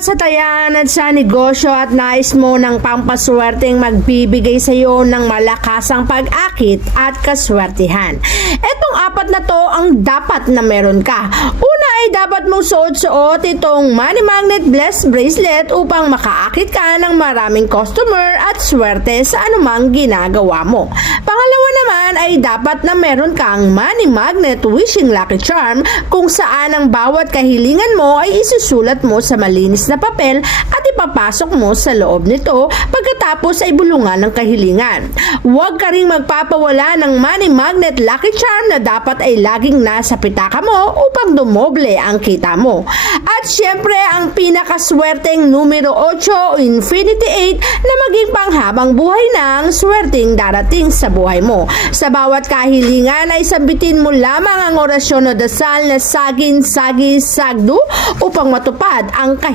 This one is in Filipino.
sa tayan at sa negosyo at nais mo ng pampaswerteng magbibigay sa iyo ng malakasang pag-akit at kaswertihan. Etong apat na to ang dapat na meron ka. Una ay dapat mong suot-suot itong Money Magnet Blessed Bracelet upang makaakit ka ng maraming customer at swerte sa anumang ginagawa mo. Pangalawa naman ay dapat na meron kang Money Magnet Wishing Lucky Charm kung saan ang bawat kahilingan mo ay isusulat mo sa malinis na papel at ipapasok mo sa loob nito pagkatapos ay bulungan ng kahilingan. Huwag ka ring magpapawala ng Money Magnet Lucky Charm na dapat ay laging nasa pitaka mo upang dumoble ang kita mo. At syempre ang pinakaswerteng numero 8 o Infinity 8 na maging panghabang buhay ng swerteng darating sa buhay mo. Sa bawat kahilingan ay sabitin mo lamang ang orasyon o dasal na sagin, sagi, sagdu upang matupad ang kahilingan